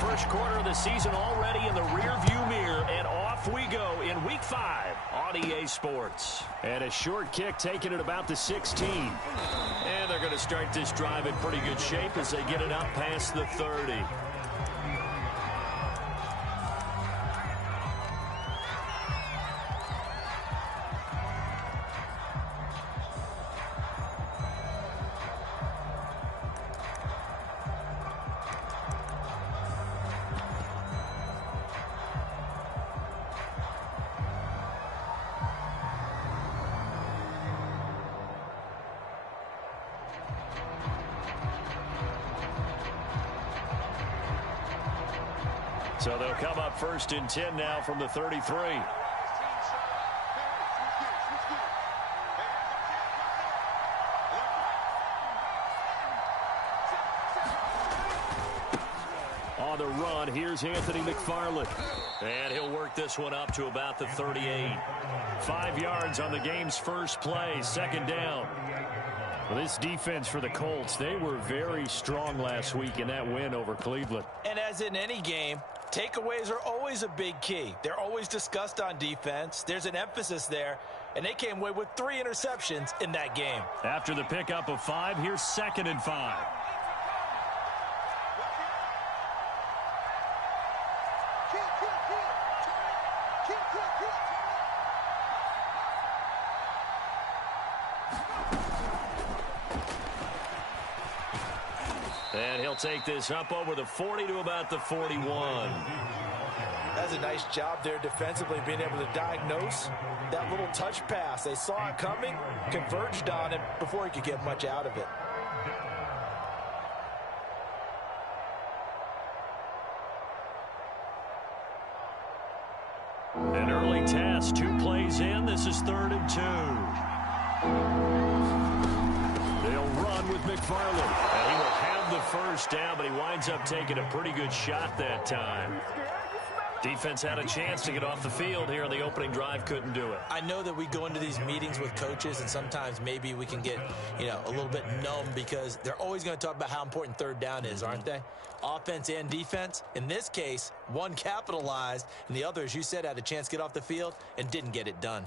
first quarter of the season already in the rearview mirror, and off we go in Week 5 on EA Sports. And a short kick taken at about the 16. And they're going to start this drive in pretty good shape as they get it up past the 30. So they'll come up 1st and 10 now from the 33. On the run, here's Anthony McFarland. And he'll work this one up to about the 38. 5 yards on the game's first play, 2nd down. Well, this defense for the Colts, they were very strong last week in that win over Cleveland. And as in any game, takeaways are always a big key. They're always discussed on defense. There's an emphasis there, and they came away with 3 interceptions in that game. After the pickup of 5, here's 2nd and 5. And he'll take this up over the 40 to about the 41. That's a nice job there defensively, being able to diagnose that little touch pass. They saw it coming, converged on it before he could get much out of it. An early test, 2 plays in. This is 3rd and 2. They'll run with McFarland. And he will have the first down, but he winds up taking a pretty good shot that time. Defense had a chance to get off the field here on the opening drive, couldn't do it. I know that we go into these meetings with coaches, and sometimes maybe we can get, a little bit numb because they're always going to talk about how important 3rd down is, aren't they? Offense and defense. In this case, one capitalized, and the other, as you said, had a chance to get off the field and didn't get it done.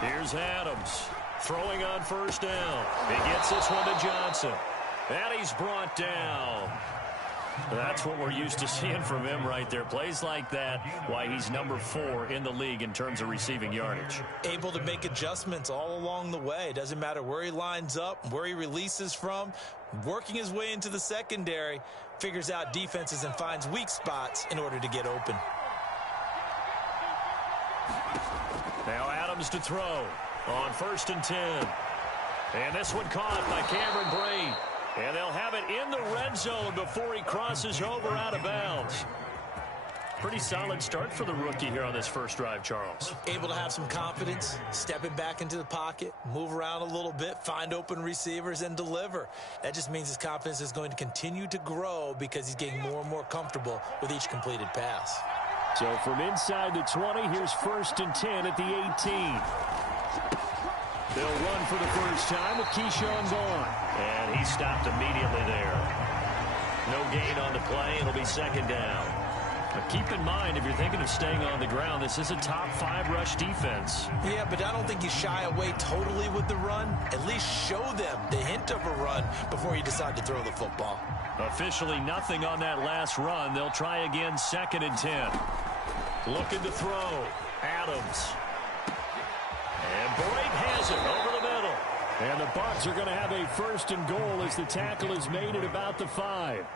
Here's Adams throwing on 1st down. He gets this one to Johnson. And he's brought down. That's what we're used to seeing from him right there. Plays like that, why he's number 4 in the league in terms of receiving yardage. Able to make adjustments all along the way. Doesn't matter where he lines up, where he releases from. Working his way into the secondary, figures out defenses and finds weak spots in order to get open. Now Adams to throw on 1st and 10. And this one caught by Cameron Brate. And they'll have it in the red zone before he crosses over out of bounds. Pretty solid start for the rookie here on this first drive, Charles. Able to have some confidence, stepping back into the pocket, move around a little bit, find open receivers, and deliver. That just means his confidence is going to continue to grow because he's getting more and more comfortable with each completed pass. So from inside the 20, here's 1st and 10 at the 18. They'll run for the first time with Keyshawn gone. And he stopped immediately there. No gain on the play. It'll be 2nd down. But keep in mind, if you're thinking of staying on the ground, this is a top 5 rush defense. Yeah, but I don't think you shy away totally with the run. At least show them the hint of a run before you decide to throw the football. Officially nothing on that last run. They'll try again, 2nd and 10. Looking to throw. Adams. And Brate has it over the middle. And the Bucs are going to have a first and goal as the tackle is made at about the 5.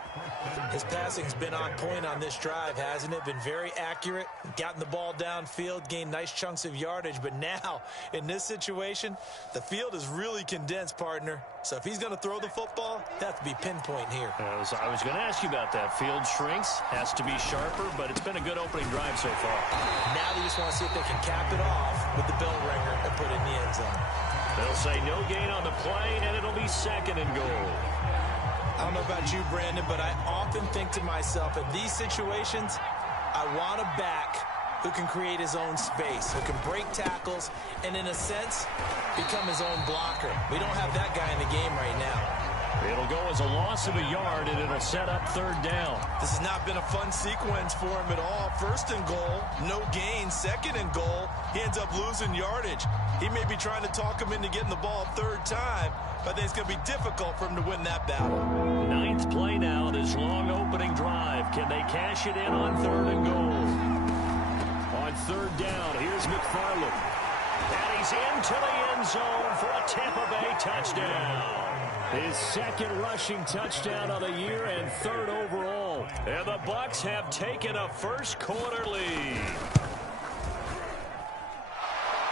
His passing's been on point on this drive, hasn't it? Been very accurate, gotten the ball downfield, gained nice chunks of yardage. But now, in this situation, the field is really condensed, partner. So if he's going to throw the football, it has to be pinpoint here. I was going to ask you about that. Field shrinks, has to be sharper, but it's been a good opening drive so far. Now they just want to see if they can cap it off with the bell ringer and put it in the end zone. They'll say no gain on the play, and it'll be second and goal. I don't know about you, Brandon, but I often think to myself, in these situations, I want a back who can create his own space, who can break tackles, and in a sense, become his own blocker. We don't have that guy in the game right now. It'll go as a loss of a yard, and it'll set up third down. This has not been a fun sequence for him at all. First and goal, no gain. Second and goal, he ends up losing yardage. He may be trying to talk him into getting the ball third time, but I think it's going to be difficult for him to win that battle. 9th play now, this long opening drive. Can they cash it in on third and goal? On third down, here's McFarland. And he's into the end zone for a Tampa Bay touchdown. His second rushing touchdown of the year and third overall. And the Bucs have taken a first quarter lead.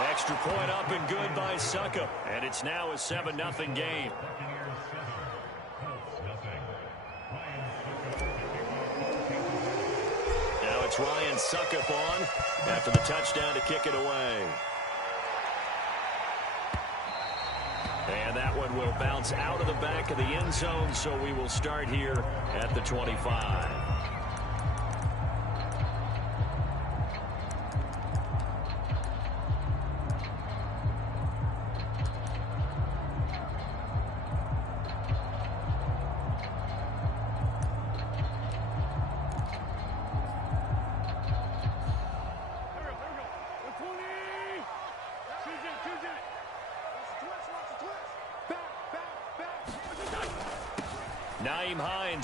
Extra point up and good by Suckup. And it's now a 7-0 game. Now it's Ryan Suckup on after the touchdown to kick it away. And that one will bounce out of the back of the end zone, so we will start here at the 25.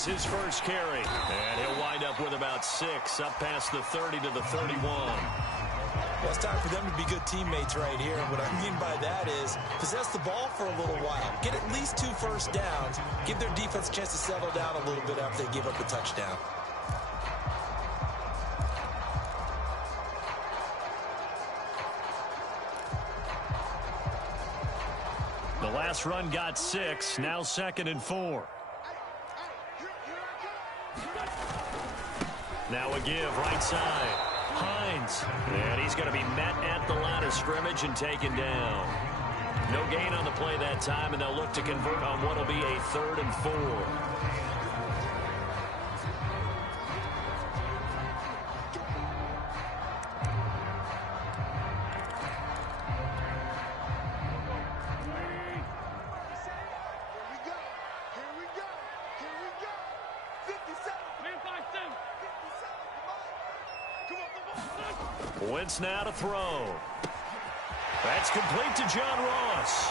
His first carry, and he'll wind up with about 6, up past the 30 to the 31. Well, it's time for them to be good teammates right here, and what I mean by that is possess the ball for a little while, get at least 2 first downs, give their defense a chance to settle down a little bit after they give up a touchdown. The last run got 6, now 2nd and 4. Now a give, right side. Hines. And he's going to be met at the line of scrimmage and taken down. No gain on the play that time, and they'll look to convert on what will be a 3rd and 4. Wentz now to throw. That's complete to John Ross.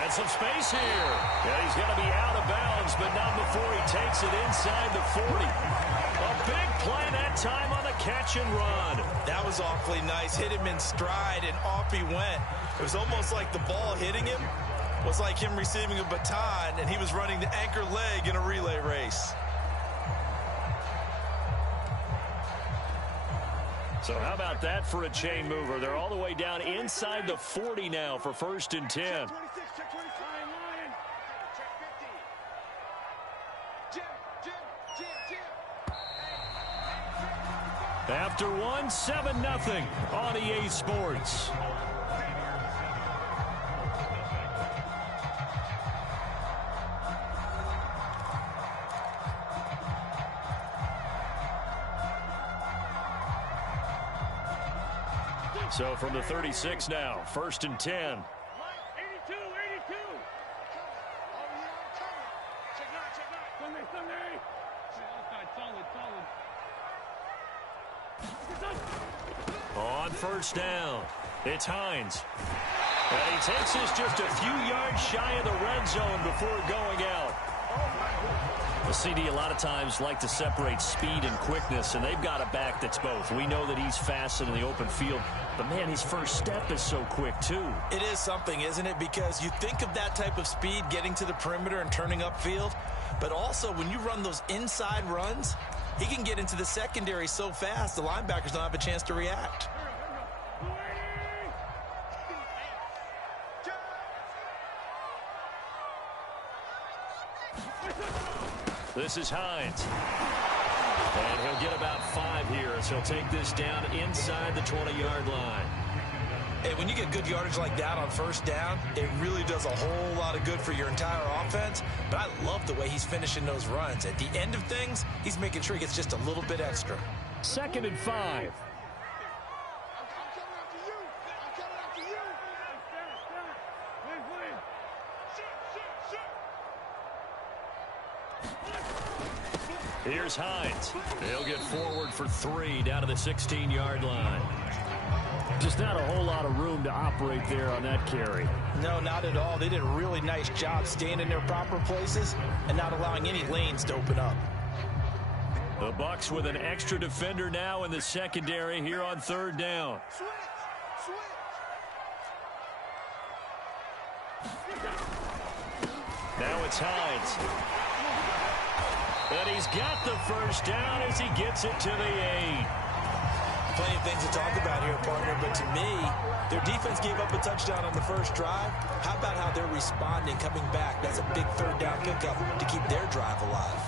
And some space here. Yeah, he's going to be out of bounds, but not before he takes it inside the 40. A big play that time on the catch and run. That was awfully nice. Hit him in stride, and off he went. It was almost like the ball hitting him was like him receiving a baton, and he was running the anchor leg in a relay race. So how about that for a chain mover? They're all the way down inside the 40 now for 1st and 10. After one, 7-0 on EA Sports. So from the 36 now, 1st and 10. 82, 82. On 1st down, it's Hines. And he takes this just a few yards shy of the red zone before going out. Well, CD, a lot of times like to separate speed and quickness, and they've got a back that's both. We know that he's fast in the open field, but, man, his first step is so quick, too. It is something, isn't it? Because you think of that type of speed getting to the perimeter and turning upfield, but also when you run those inside runs, he can get into the secondary so fast the linebackers don't have a chance to react. This is Hines. And he'll get about 5 here as he'll take this down inside the 20-yard line. Hey, when you get good yardage like that on first down, it really does a whole lot of good for your entire offense. But I love the way he's finishing those runs. At the end of things, he's making sure he gets just a little bit extra. 2nd and 5. Here's Hines. He'll get forward for 3 down to the 16-yard line. Just not a whole lot of room to operate there on that carry. No, not at all. They did a really nice job staying in their proper places and not allowing any lanes to open up. The Bucs with an extra defender now in the secondary here on 3rd down. Now it's Hines. And he's got the first down as he gets it to the 8. Plenty of things to talk about here, partner, but to me, their defense gave up a touchdown on the first drive. How about how they're responding, coming back? That's a big 3rd down pickup to keep their drive alive.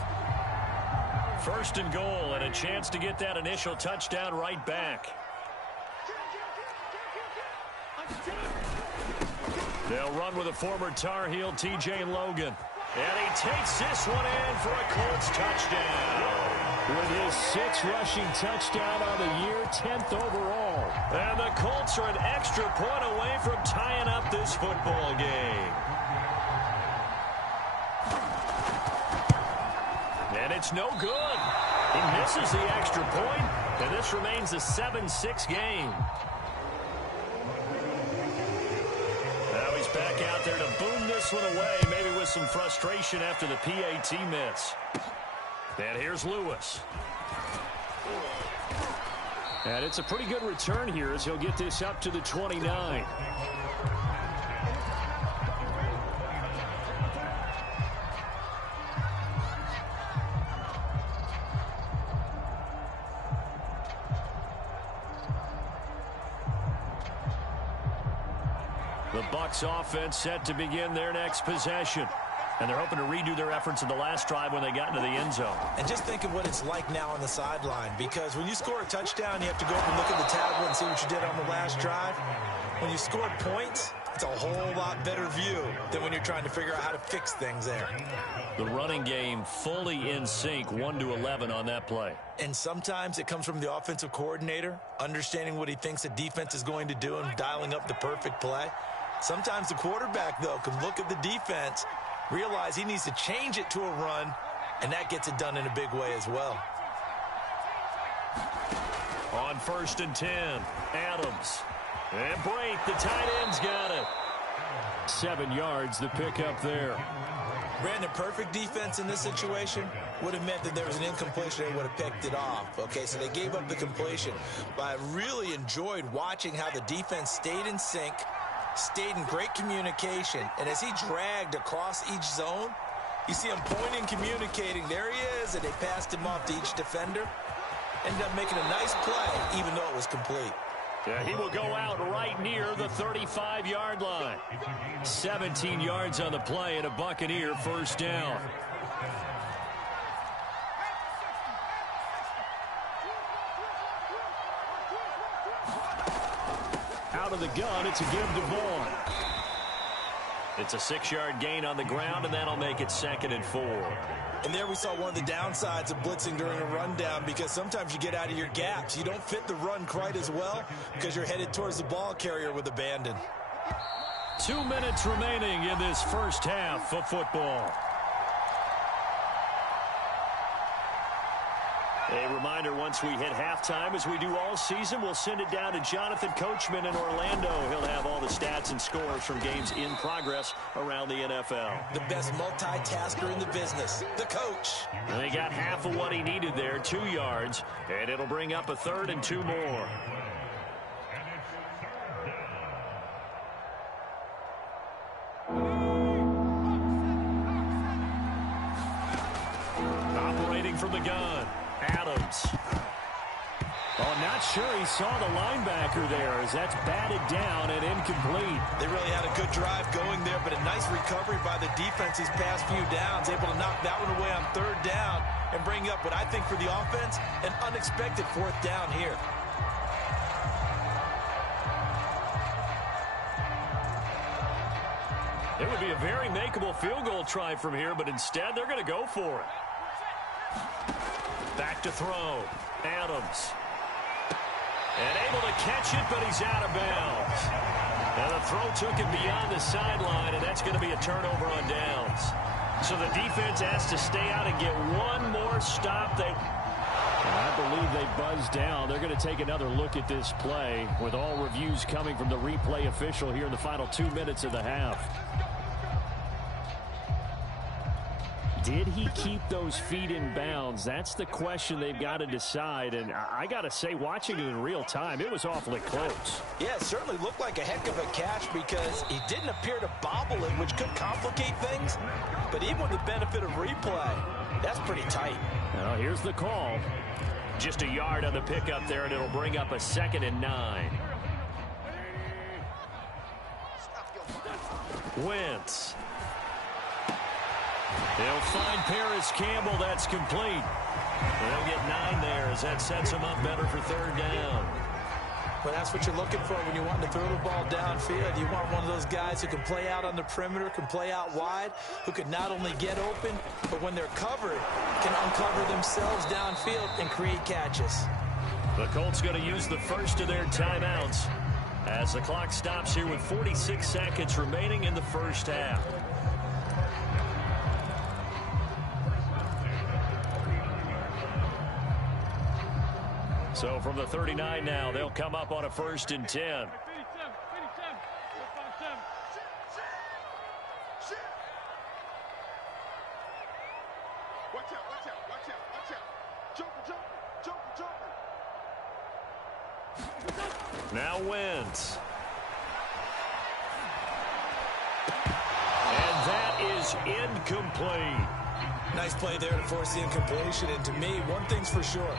1st and goal, and a chance to get that initial touchdown right back. They'll run with a former Tar Heel, T.J. Logan. And he takes this one in for a Colts touchdown. With his 6th rushing touchdown on the year, 10th overall. And the Colts are an extra point away from tying up this football game. And it's no good. He misses the extra point, and this remains a 7-6 game. Now he's back out there to boom this one away, maybe with some frustration after the PAT miss. And here's Lewis. And it's a pretty good return here as he'll get this up to the 29. The Bucs offense set to begin their next possession. And they're hoping to redo their efforts in the last drive when they got into the end zone. And just think of what it's like now on the sideline, because when you score a touchdown, you have to go up and look at the tablet and see what you did on the last drive. When you score points, it's a whole lot better view than when you're trying to figure out how to fix things there. The running game fully in sync, 1-11 on that play. And sometimes it comes from the offensive coordinator, understanding what he thinks the defense is going to do and dialing up the perfect play. Sometimes the quarterback, though, can look at the defense, realize he needs to change it to a run, and that gets it done in a big way as well. On 1st and 10, Adams. And Brate, the tight end's got it. 7 yards, the pickup there. Brandon, perfect defense in this situation would have meant that there was an incompletion. They would have picked it off. Okay, so they gave up the completion. But I really enjoyed watching how the defense stayed in sync, stayed in great communication, and as he dragged across each zone, you see him pointing, communicating. There he is, and they passed him off to each defender. Ended up making a nice play, even though it was complete. Yeah, he will go out right near the 35-yard line. 17 yards on the play and a Buccaneer first down. Out of the gun, it's a give to Vaughn. It's a 6-yard gain on the ground, and that'll make it 2nd and 4. And there we saw one of the downsides of blitzing during a rundown, because sometimes you get out of your gaps. You don't fit the run quite as well because you're headed towards the ball carrier with abandon. 2 minutes remaining in this first half of football. A reminder, once we hit halftime, as we do all season, we'll send it down to Jonathan Coachman in Orlando. He'll have all the stats and scores from games in progress around the NFL. The best multitasker in the business, the coach. And they got half of what he needed there, 2 yards, and it'll bring up a 3rd and 2 more. Operating from the gun, Adams. Oh, not sure he saw the linebacker there as that's batted down and incomplete. They really had a good drive going there, but a nice recovery by the defense these past few downs, able to knock that one away on 3rd down and bring up what I think for the offense, an unexpected 4th down here. It would be a very makeable field goal try from here, but instead they're going to go for it. Back to throw. Adams. And able to catch it, but he's out of bounds. Now the throw took him beyond the sideline, and that's going to be a turnover on downs. So the defense has to stay out and get one more stop. I believe they buzzed down. They're going to take another look at this play with all reviews coming from the replay official here in the final 2 minutes of the half. Did he keep those feet in bounds? That's the question they've got to decide. And I got to say, watching it in real time, it was awfully close. Yeah, it certainly looked like a heck of a catch because he didn't appear to bobble it, which could complicate things. But even with the benefit of replay, that's pretty tight. Well, here's the call. Just a yard on the pickup there, and it'll bring up a 2nd and 9. Wentz. They'll find Paris Campbell. That's complete. They'll get 9 there as that sets them up better for 3rd down. Well, that's what you're looking for when you want to throw the ball downfield. You want one of those guys who can play out on the perimeter, can play out wide, who can not only get open, but when they're covered, can uncover themselves downfield and create catches. The Colts going to use the first of their timeouts as the clock stops here with 46 seconds remaining in the first half. So from the 39 now, they'll come up on a 1st and 10. Now Wentz. And that is incomplete. Nice play there to force the incompletion. And to me, one thing's for sure.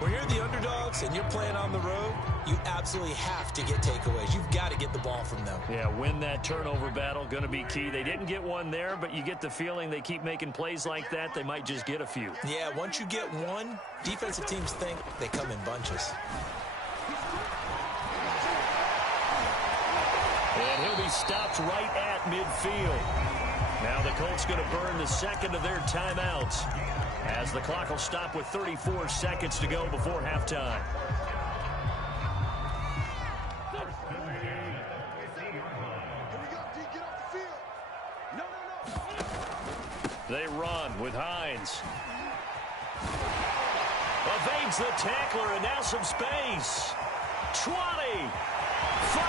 When you're the underdogs and you're playing on the road, you absolutely have to get takeaways. You've got to get the ball from them. Yeah, win that turnover battle, going to be key. They didn't get one there, but you get the feeling they keep making plays like that, they might just get a few. Yeah, once you get one, defensive teams think they come in bunches. And he'll be stopped right at midfield. Now the Colts going to burn the 2nd of their timeouts, as the clock will stop with 34 seconds to go before halftime. They run with Hines. Evades the tackler, and now some space. 20, 5,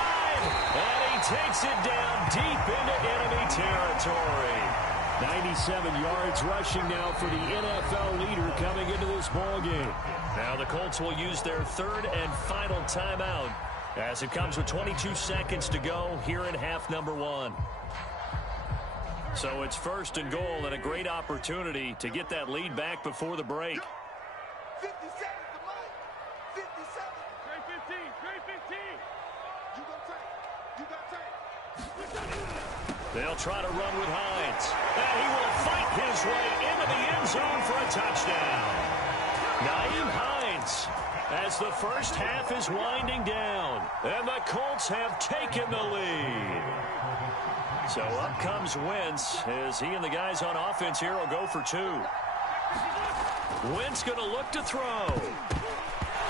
and he takes it down deep into enemy territory. 97 yards rushing now for the NFL leader coming into this ballgame. Now the Colts will use their 3rd and final timeout as it comes with 22 seconds to go here in half number 1. So it's 1st and goal and a great opportunity to get that lead back before the break. 50 seconds to Mike. 57. Trey 15. Trey 15. You got time. They'll try to run with Hines. And he will fight his way into the end zone for a touchdown. Nyheim Hines, as the first half is winding down. And the Colts have taken the lead. So up comes Wentz as he and the guys on offense here will go for 2. Wentz going to look to throw.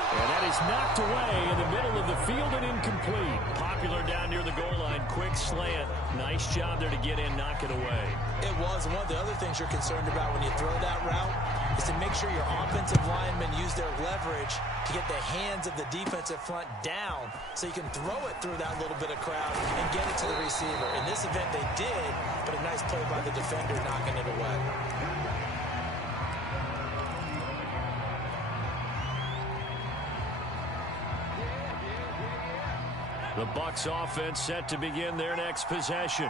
And that is knocked away in the middle of the field and incomplete. Popular down near the goal line. Quick slant. Nice job there to get in, knock it away. It was. One of the other things you're concerned about when you throw that route is to make sure your offensive linemen use their leverage to get the hands of the defensive front down so you can throw it through that little bit of crowd and get it to the receiver. In this event, they did, but a nice play by the defender knocking it away. The Bucs offense set to begin their next possession.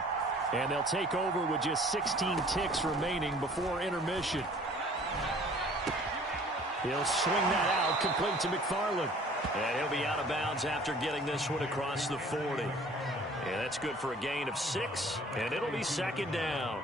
And they'll take over with just 16 ticks remaining before intermission. He'll swing that out, complete to McFarland. And he'll be out of bounds after getting this one across the 40. And that's good for a gain of 6, and it'll be second down.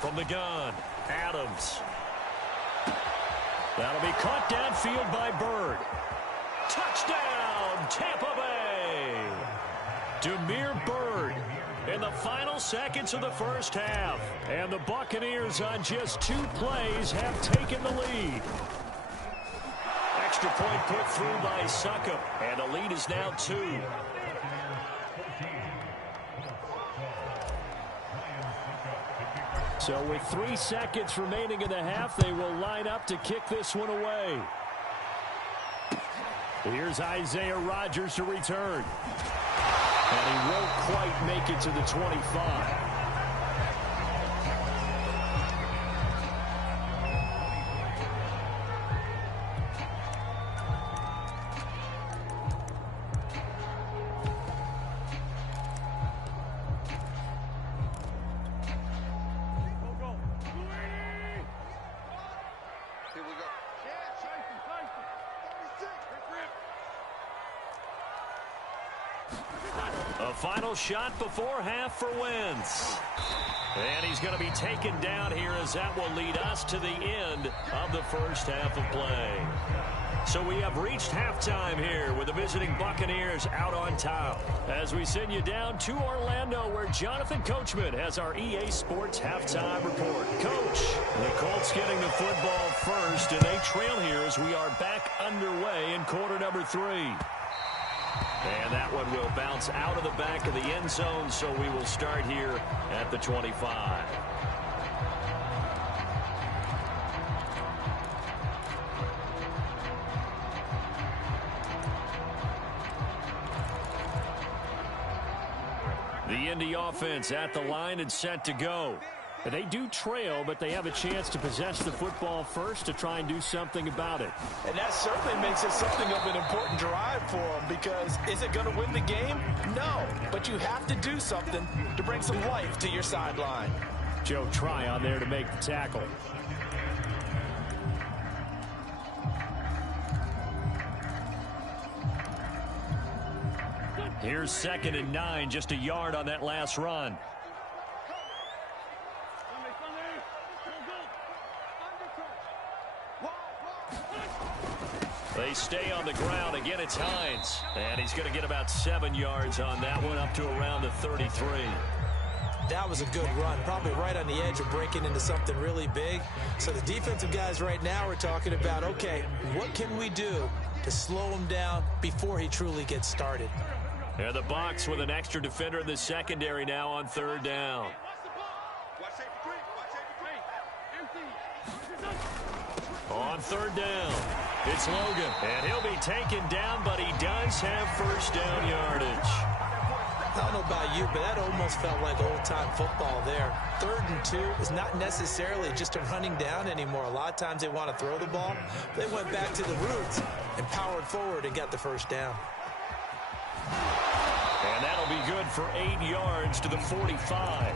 From the gun, Adams. That'll be caught downfield by Bird. Touchdown, Tampa Bay. Damiere Byrd in the final seconds of the first half. And the Buccaneers on just 2 plays have taken the lead. Extra point put through by Succop. And the lead is now 2. So with 3 seconds remaining in the half, they will line up to kick this one away. Here's Isaiah Rodgers to return. And he won't quite make it to the 25. A final shot before half for Wentz. And he's going to be taken down here as that will lead us to the end of the first half of play. So we have reached halftime here with the visiting Buccaneers out on top. As we send you down to Orlando where Jonathan Coachman has our EA Sports halftime report. Coach, the Colts getting the football first, and they trail here as we are back underway in quarter number 3. And that one will bounce out of the back of the end zone, so we will start here at the 25. The Indy offense at the line and set to go. They do trail, but they have a chance to possess the football first to try and do something about it. And that certainly makes it something of an important drive for them, because is it going to win the game? No, but you have to do something to bring some life to your sideline. Joe Tryon there to make the tackle. Here's 2nd and 9, just a yard on that last run. They stay on the ground. Again, it's Hines. And he's going to get about 7 yards on that one, up to around the 33. That was a good run, probably right on the edge of breaking into something really big. So the defensive guys right now are talking about, okay, what can we do to slow him down before he truly gets started? And the Bucs with an extra defender in the secondary now on 3rd down. On 3rd down, it's Logan. And he'll be taken down, but he does have first down yardage. I don't know about you, but that almost felt like old-time football there. 3rd and 2 is not necessarily just a running down anymore. A lot of times they want to throw the ball. They went back to the roots and powered forward and got the first down. And that'll be good for 8 yards to the 45.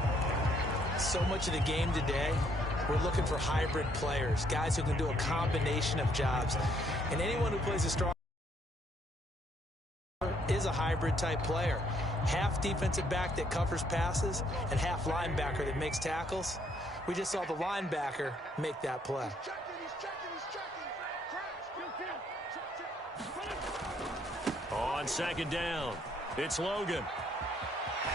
So much of the game today, we're looking for hybrid players, guys who can do a combination of jobs. And anyone who plays a strong is a hybrid type player. Half defensive back that covers passes and half linebacker that makes tackles. We just saw the linebacker make that play. He's checking. On second down, it's Logan.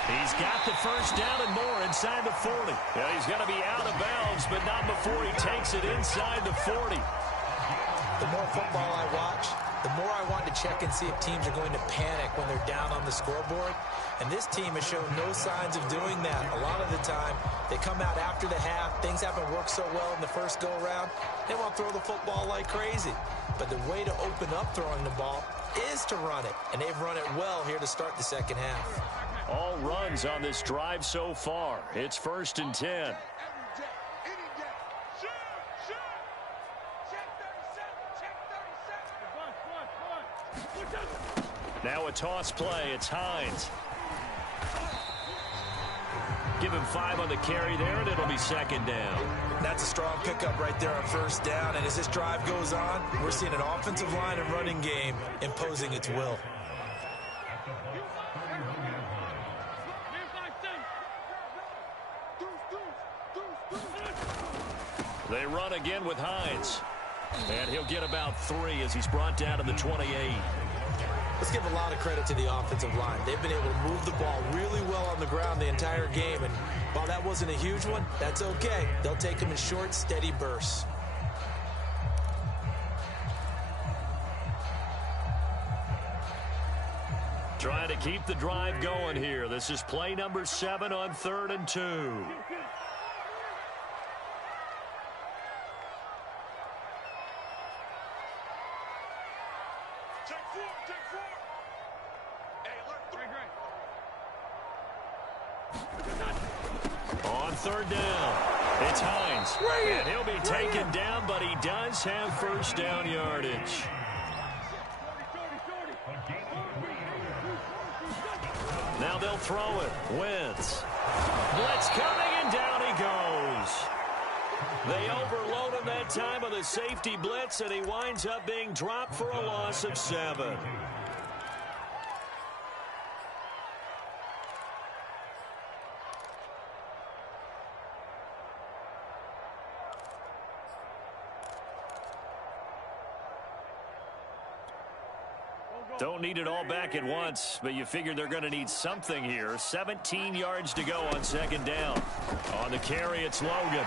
He's got the first down and more inside the 40. Yeah, he's going to be out of bounds, but not before he takes it inside the 40. The more football I watch, the more I want to check and see if teams are going to panic when they're down on the scoreboard. And this team has shown no signs of doing that. A lot of the time, they come out after the half. Things haven't worked so well in the first go-around. They want to throw the football like crazy. But the way to open up throwing the ball is to run it. And they've run it well here to start the second half. All runs on this drive so far. It's 1st and 10. Now a toss play. It's Hines. Give him 5 on the carry there, and it'll be 2nd down. That's a strong pickup right there on 1st down. And as this drive goes on, we're seeing an offensive line and running game imposing its will. They run again with Hines. And he'll get about 3 as he's brought down to the 28. Let's give a lot of credit to the offensive line. They've been able to move the ball really well on the ground the entire game. And while that wasn't a huge one, that's okay. They'll take them in short, steady bursts. Trying to keep the drive going here. This is play number 7 on 3rd and 2. On 3rd down, it's Hines. And he'll be taken down, but he does have 1st down yardage. Now they'll throw it. Wentz. Blitz coming, and down he goes. They overload him that time of the safety blitz, and he winds up being dropped for a loss of 7. Don't need it all back at once, but you figure they're going to need something here. 17 yards to go on 2nd down. On the carry, it's Logan.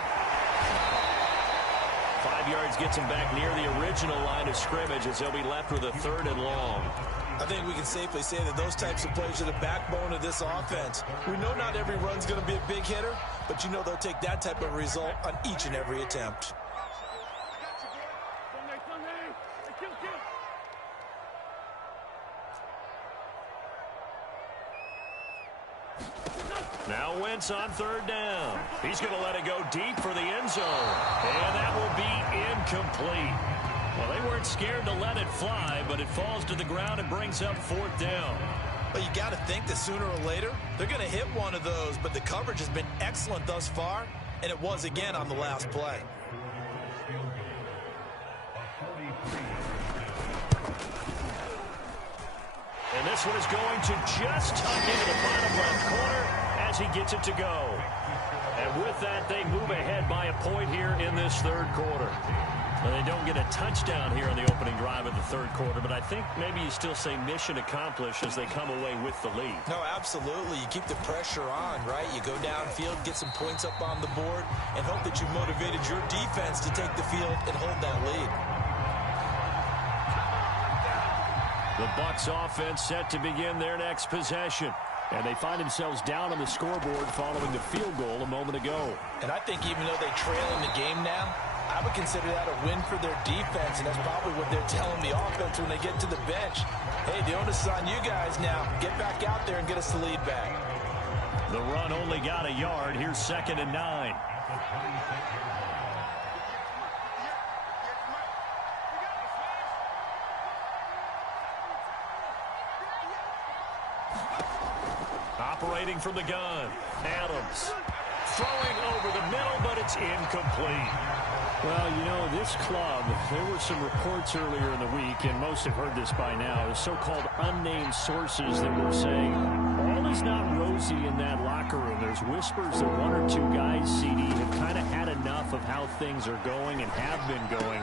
5 yards gets him back near the original line of scrimmage as he'll be left with a 3rd and long. I think we can safely say that those types of plays are the backbone of this offense. We know not every run's going to be a big hitter, but you know they'll take that type of result on each and every attempt. Now Wentz on 3rd down. He's going to let it go deep for the end zone. And that will be incomplete. Well, they weren't scared to let it fly, but it falls to the ground and brings up 4th down. But you got to think that sooner or later, they're going to hit one of those. But the coverage has been excellent thus far, and it was again on the last play. And this one is going to just tuck into the bottom left corner as he gets it to go. And with that, they move ahead by a point here in this 3rd quarter. Well, they don't get a touchdown here in the opening drive of the 3rd quarter, but I think maybe you still say mission accomplished as they come away with the lead. No, absolutely. You keep the pressure on, right? You go downfield, get some points up on the board, and hope that you've motivated your defense to take the field and hold that lead. The Bucs offense set to begin their next possession. And they find themselves down on the scoreboard following the field goal a moment ago. And I think even though they trail in the game now, I would consider that a win for their defense, and that's probably what they're telling the offense when they get to the bench. Hey, the onus is on you guys now. Get back out there and get us the lead back. The run only got a yard. Here's 2nd and 9. Operating from the gun, Adams. Throwing over the middle, but it's incomplete. Well, you know, this club, there were some reports earlier in the week, and most have heard this by now, the so-called unnamed sources that were saying all world is not rosy in that locker room. There's whispers that one or two guys, CD, have kind of had enough of how things are going and have been going.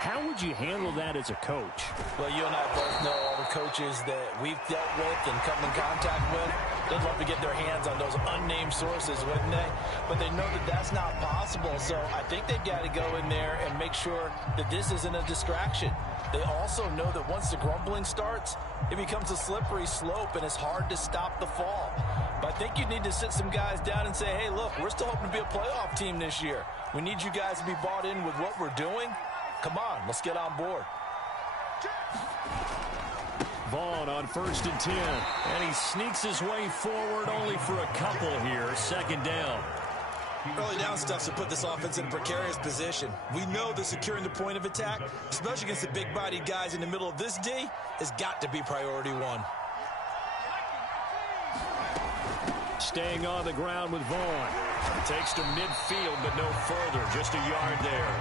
How would you handle that as a coach? Well, you and I both know all the coaches that we've dealt with and come in contact with. They'd love to get their hands on those unnamed sources, wouldn't they? But they know that that's not possible. So I think they've got to go in there and make sure that this isn't a distraction. They also know that once the grumbling starts, it becomes a slippery slope, and it's hard to stop the fall. But I think you need to sit some guys down and say, hey, look, we're still hoping to be a playoff team this year. We need you guys to be bought in with what we're doing. Come on, let's get on board. Vaughn on 1st and 10. And he sneaks his way forward only for a couple here. 2nd down. Early down stuff to put this offense in a precarious position. We know that securing the point of attack, especially against the big-bodied guys in the middle of this D, has got to be priority one. Staying on the ground with Vaughn. Takes to midfield, but no further. Just a yard there.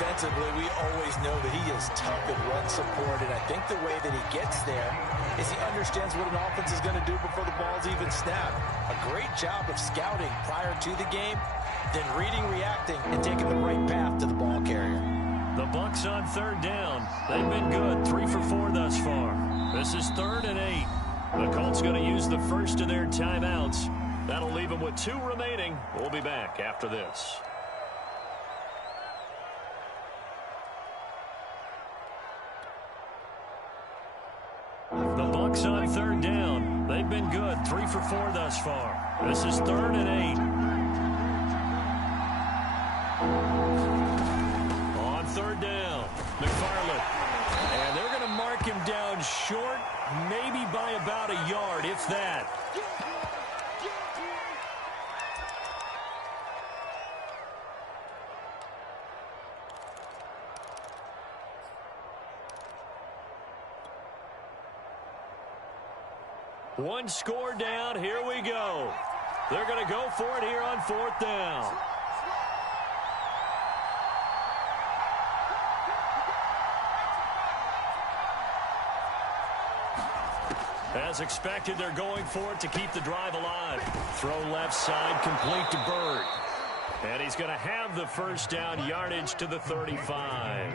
Defensively, we always know that he is tough in run support, and I think the way that he gets there is he understands what an offense is going to do before the ball's even snapped. A great job of scouting prior to the game, then reading, reacting, and taking the right path to the ball carrier. The Bucs on 3rd down. They've been good, 3 for 4 thus far. This is 3rd and 8. The Colts going to use the first of their timeouts. That'll leave them with 2 remaining. We'll be back after this. The Bucs on 3rd down. They've been good, 3 for 4 thus far. This is 3rd and 8. On 3rd down, McFarland. And they're going to mark him down short, maybe by about a yard, if that. One score down. Here we go. They're going to go for it here on 4th down. As expected, they're going for it to keep the drive alive. Throw left side, complete to Bird. And he's going to have the first down, yardage to the 35.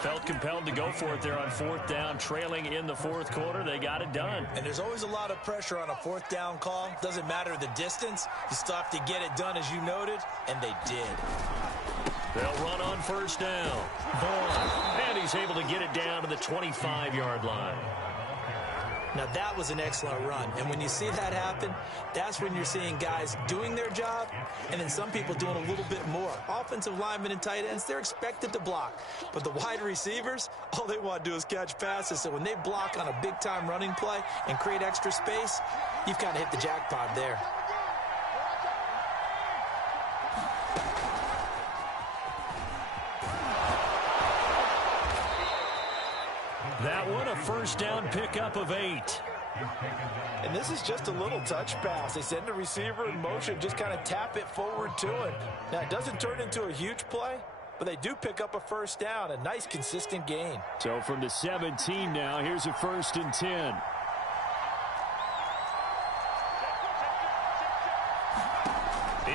Felt compelled to go for it there on 4th down, trailing in the 4th quarter. They got it done. And there's always a lot of pressure on a 4th down call. Doesn't matter the distance. You still have to get it done, as you noted, and they did. They'll run on 1st down. Vaughn, and he's able to get it down to the 25-yard line. Now, that was an excellent run. And when you see that happen, that's when you're seeing guys doing their job and then some people doing a little bit more. Offensive linemen and tight ends, they're expected to block. But the wide receivers, all they want to do is catch passes. So when they block on a big-time running play and create extra space, you've kind of hit the jackpot there. That one, a 1st down pickup of 8. And this is just a little touch pass. They send the receiver in motion, just kind of tap it forward to him. Now, it doesn't turn into a huge play, but they do pick up a 1st down, a nice, consistent gain. So from the 17 now, here's a 1st and 10.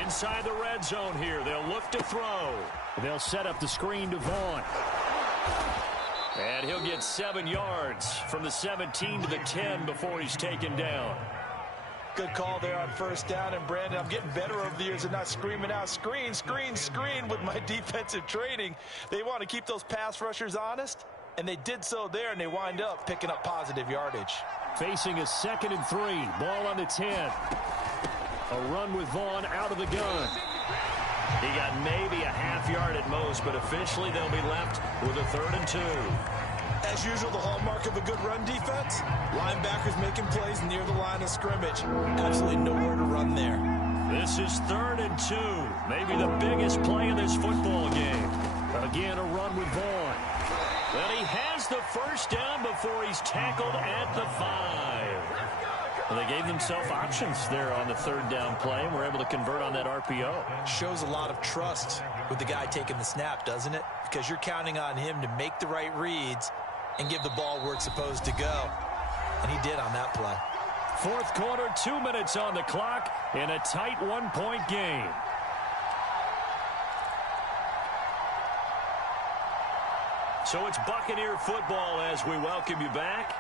Inside the red zone here, they'll look to throw. They'll set up the screen to Vaughn. And he'll get 7 yards from the 17 to the 10 before he's taken down. Good call there on 1st down. And, Brandon, I'm getting better over the years and not screaming out, screen, screen, screen with my defensive training. They want to keep those pass rushers honest, and they did so there, and they wind up picking up positive yardage. Facing a 2nd and 3. Ball on the 10. A run with Vaughn out of the gun. He got maybe a half yard at most, but officially they'll be left with a 3rd and 2. As usual, the hallmark of a good run defense, linebackers making plays near the line of scrimmage. Absolutely nowhere to run there. This is 3rd and 2. Maybe the biggest play in this football game. Again, a run with Vaughn. Then he has the 1st down before he's tackled at the 5. Well, they gave themselves options there on the 3rd down play and were able to convert on that RPO. Shows a lot of trust with the guy taking the snap, doesn't it? Because you're counting on him to make the right reads and give the ball where it's supposed to go. And he did on that play. Fourth quarter, 2 minutes on the clock in a tight one-point game. So it's Buccaneer football as we welcome you back.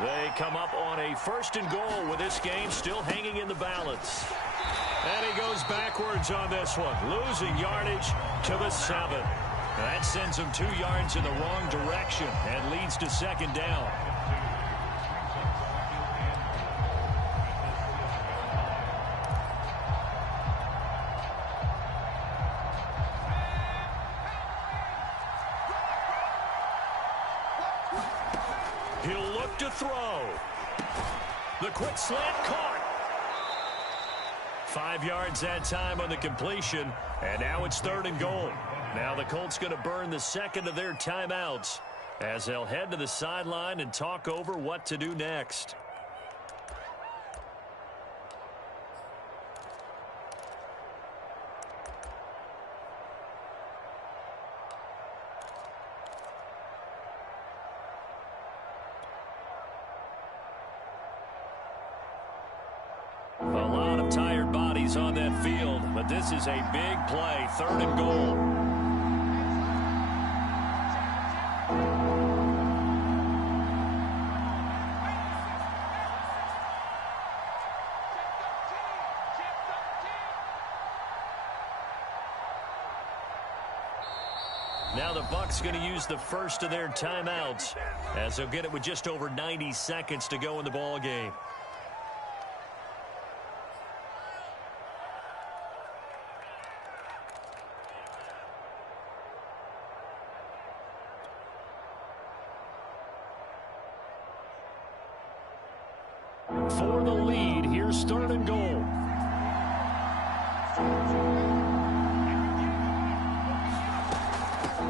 They come up on a 1st and goal with this game still hanging in the balance. And he goes backwards on this one, losing yardage to the 7. That sends him 2 yards in the wrong direction and leads to 2nd down. He'll look to throw. The quick slant caught. 5 yards that time on the completion, and now it's 3rd and goal. Now the Colts going to burn the 2nd of their timeouts as they'll head to the sideline and talk over what to do next. On that field, but this is a big play. 3rd and goal. Now the Bucs going to use the 1st of their timeouts as they'll get it with just over 90 seconds to go in the ball game. For the lead, here's 3rd and goal.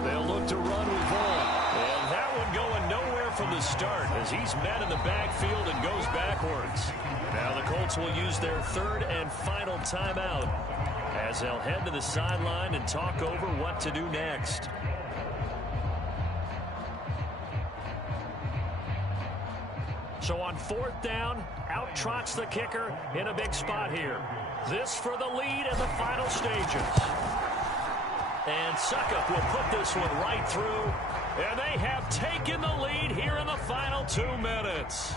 They'll look to run with Vaughn. And that one going nowhere from the start as he's met in the backfield and goes backwards. Now the Colts will use their 3rd and final timeout as they'll head to the sideline and talk over what to do next. So on 4th down, out trots the kicker in a big spot here. This for the lead in the final stages. And Suckup will put this one right through. And they have taken the lead here in the final 2 minutes.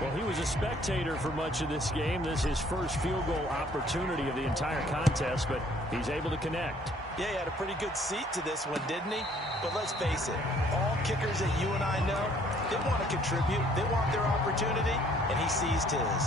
Well, he was a spectator for much of this game. This is his first field goal opportunity of the entire contest, but he's able to connect. Yeah, he had a pretty good seat to this one, didn't he? But let's face it, all kickers that you and I know, they want to contribute. They want their opportunity, and he seized his.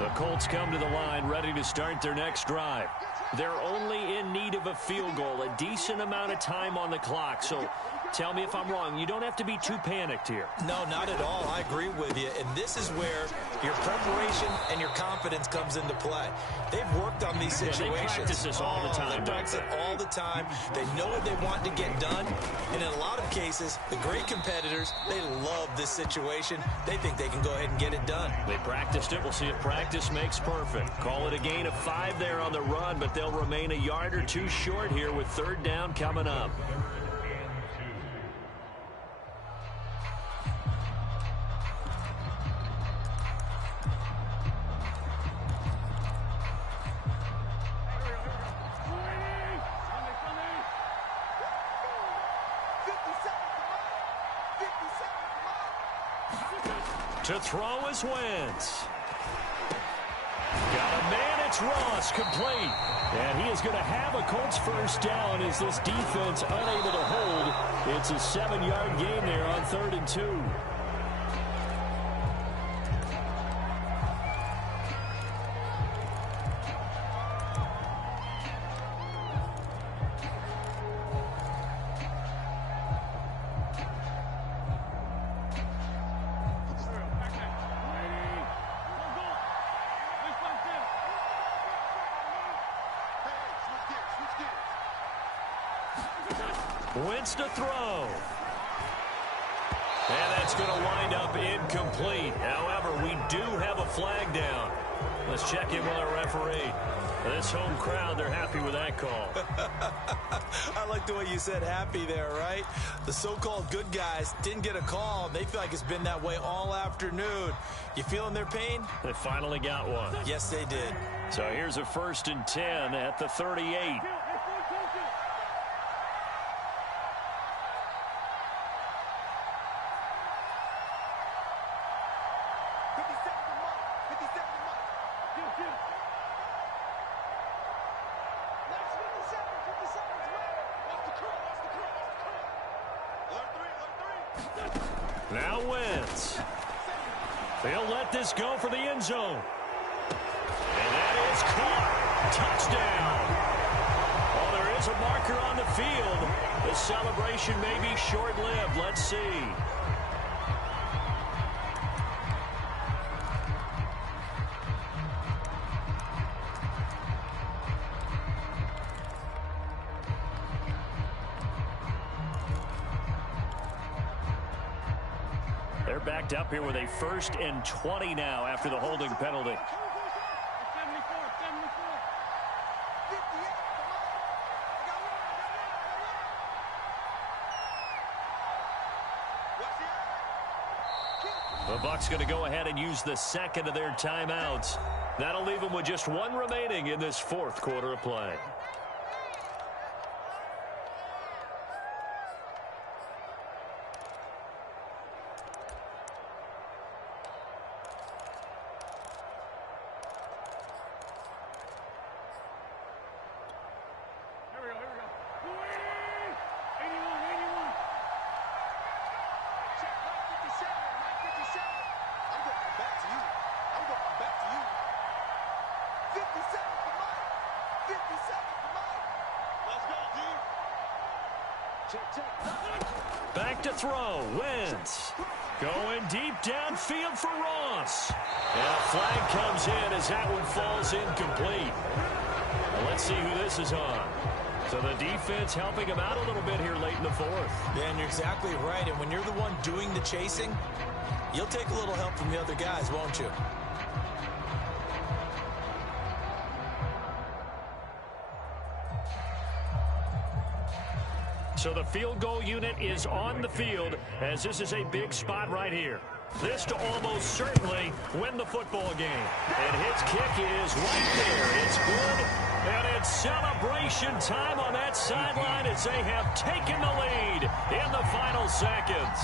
The Colts come to the line ready to start their next drive. They're only in need of a field goal, a decent amount of time on the clock. So tell me if I'm wrong. You don't have to be too panicked here. No, not at all. I agree with you. And this is where your preparation and your confidence comes into play. They've worked on these situations. They practice this all the time. They practice it all the time. They know what they want to get done. And in a lot of cases, the great competitors, they love this situation. They think they can go ahead and get it done. They practiced it. We'll see if practice makes perfect. Call it a gain of 5 there on the run, but they'll remain a yard or 2 short here with 3rd down coming up. To throw is Wentz. Got a man, it's Ross, complete. And he is going to have a Colts 1st down as this defense unable to hold. It's a 7-yard gain there on 3rd and 2. Wentz to throw. And that's That's going to wind up incomplete. However, we do have a flag down. Let's check in with our referee. This home crowd, they're happy with that call. I like the way you said happy there, right? The so-called good guys didn't get a call. They feel like it's been that way all afternoon. You feeling their pain? They finally got one. Yes, they did. So here's a 1st and 10 at the 38. Now Wentz. They'll let this go for the end zone. And that is caught. Touchdown. Well, there is a marker on the field. The celebration may be short-lived. Let's see. They're backed up here with a 1st and 20 now after the holding penalty. The Bucs going to go ahead and use the 2nd of their timeouts. That'll leave them with just 1 remaining in this 4th quarter of play. Back to throw. Wentz. Going deep downfield for Ross. And a flag comes in as that one falls incomplete. Well, let's see who this is on. So the defense helping him out a little bit here late in the 4th. Yeah, and you're exactly right. And when you're the one doing the chasing, you'll take a little help from the other guys, won't you? So the field goal unit is on the field as this is a big spot right here. This to almost certainly win the football game. And his kick is right there. It's good. And it's celebration time on that sideline as they have taken the lead in the final seconds.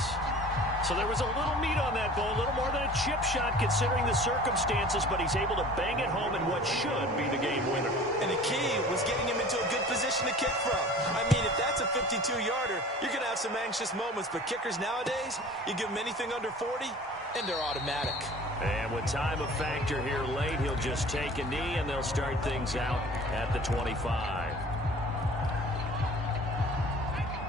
So there was a little meat on that ball, a little more than a chip shot considering the circumstances, but he's able to bang it home in what should be the game winner. And the key was getting him into a good position to kick from. I mean, if that's a 52-yarder, you're going to have some anxious moments, but kickers nowadays, you give them anything under 40, and they're automatic. And with time a factor here late, he'll just take a knee, and they'll start things out at the 25.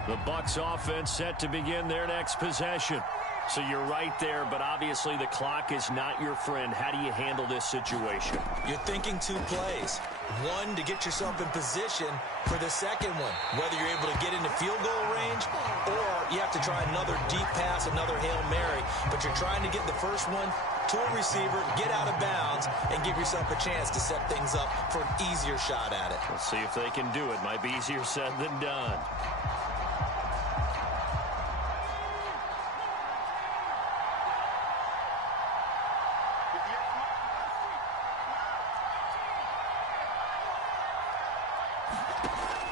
The Bucs offense set to begin their next possession. So you're right there, but obviously the clock is not your friend. How do you handle this situation? You're thinking 2 plays. One, to get yourself in position for the second one, whether you're able to get into field goal range or you have to try another deep pass, another Hail Mary, but you're trying to get the first one to a receiver, get out of bounds, and give yourself a chance to set things up for an easier shot at it. We'll see if they can do it. Might be easier said than done.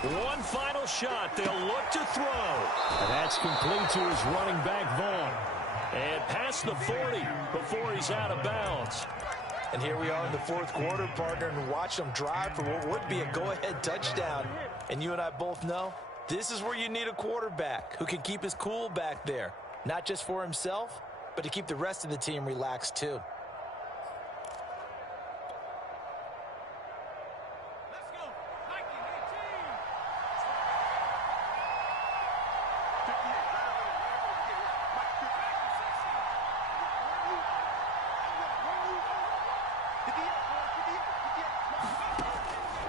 One final shot. They'll look to throw. And that's complete to his running back, Vaughn. And past the 40 before he's out of bounds. And here we are in the 4th quarter, partner, and watch them drive for what would be a go-ahead touchdown. And you and I both know this is where you need a quarterback who can keep his cool back there. Not just for himself, but to keep the rest of the team relaxed too.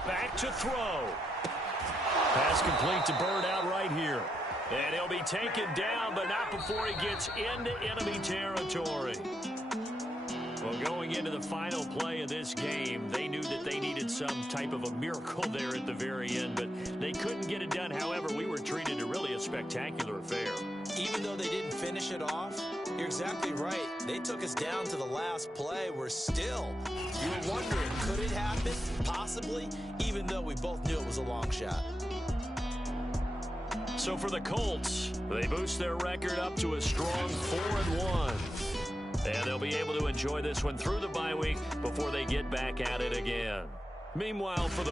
Back to throw. Pass complete to Bird out right here. And he'll be taken down, but not before he gets into enemy territory. Well, going into the final play of this game, they knew that they needed some type of a miracle there at the very end, but they couldn't get it done. However, we were treated to really a spectacular affair. Even though they didn't finish it off, you're exactly right. They took us down to the last play. We're still, you were wondering, could it happen? Possibly, even though we both knew it was a long shot. So for the Colts, they boost their record up to a strong 4-1. And they'll be able to enjoy this one through the bye week before they get back at it again. Meanwhile, for the